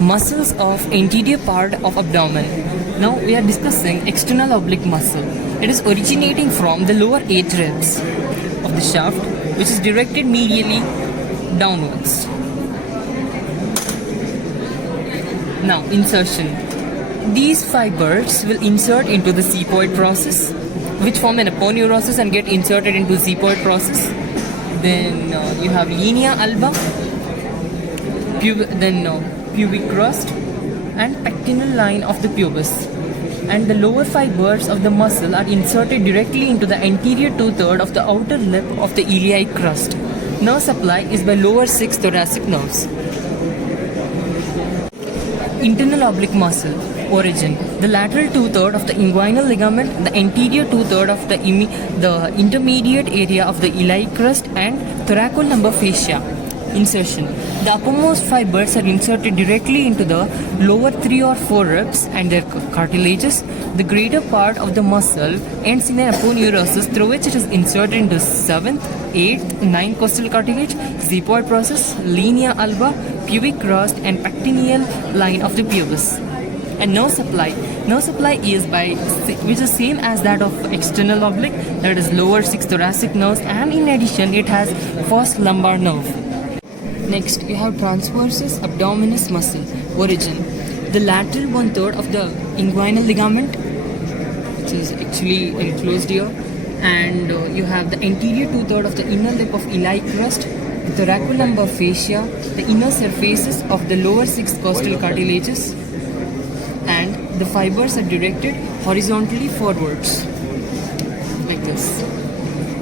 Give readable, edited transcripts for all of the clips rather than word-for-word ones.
Muscles of anterior part of abdomen. Now we are discussing external oblique muscle. It is originating from the lower 8 ribs of the shaft, which is directed medially downwards. Now insertion. These fibers will insert into the xiphoid process, which form an aponeurosis and get inserted into xiphoid process. Then you have linea alba, pubic crust and pectinal line of the pubis, and the lower fibers of the muscle are inserted directly into the anterior 2/3 of the outer lip of the iliac crust. Nerve supply is by lower 6 thoracic nerves. Internal oblique muscle origin. The lateral 2/3 of the inguinal ligament, the anterior 2/3 of the intermediate area of the iliac crust and thoracolumbar fascia. Insertion. The uppermost fibers are inserted directly into the lower 3 or 4 ribs and their cartilages. The greater part of the muscle ends in an aponeurosis through which it is inserted into 7th, 8th, 9th costal cartilage, xiphoid process, linea alba, pubic crust and pectineal line of the pubis. And nerve supply. Nerve supply is which is same as that of external oblique, that is lower 6 thoracic nerves, and in addition it has first lumbar nerve. Next, you have transversus abdominis muscle origin. The lateral 1/3 of the inguinal ligament, which is actually enclosed here, and you have the anterior 2/3 of the inner lip of iliac crust, the thoracolumbar fascia, the inner surfaces of the lower 6 costal cartilages, and the fibers are directed horizontally forwards, like this.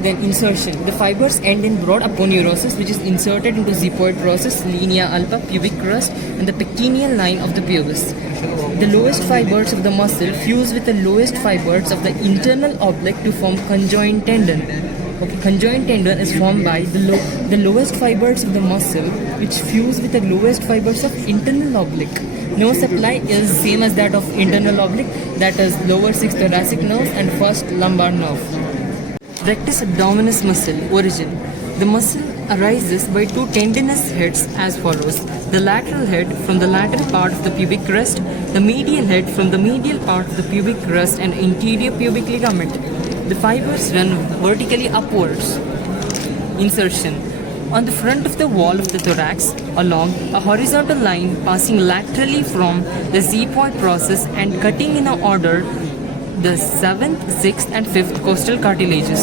Then insertion. The fibers end in broad aponeurosis, which is inserted into xiphoid process, linea alba, pubic crust, and the pectineal line of the pubis. The lowest fibers of the muscle fuse with the lowest fibers of the internal oblique to form conjoined tendon. Okay, conjoined tendon is formed by the lowest fibers of the muscle, which fuse with the lowest fibers of internal oblique. Nerve supply is same as that of internal oblique, that is lower 6 thoracic nerves and first lumbar nerve. Rectus abdominis muscle origin. The muscle arises by 2 tendinous heads as follows. The lateral head from the lateral part of the pubic crest, the medial head from the medial part of the pubic crest and anterior pubic ligament. The fibers run vertically upwards. Insertion. On the front of the wall of the thorax, along a horizontal line passing laterally from the xiphoid process and cutting in order the 7th, 6th and 5th costal cartilages.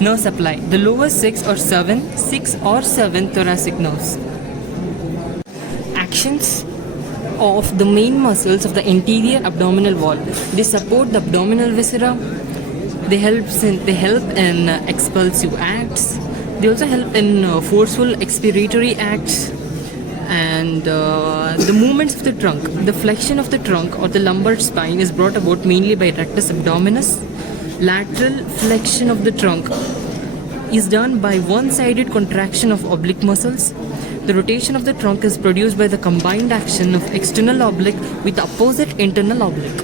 Nerve supply. The lower 6 or 7 thoracic nerves. Actions of the main muscles of the anterior abdominal wall. They support the abdominal viscera. They help in expulsive acts. They also help in forceful expiratory acts. And the movements of the trunk. The flexion of the trunk or the lumbar spine is brought about mainly by rectus abdominis. Lateral flexion of the trunk is done by one-sided contraction of oblique muscles. The rotation of the trunk is produced by the combined action of external oblique with opposite internal oblique.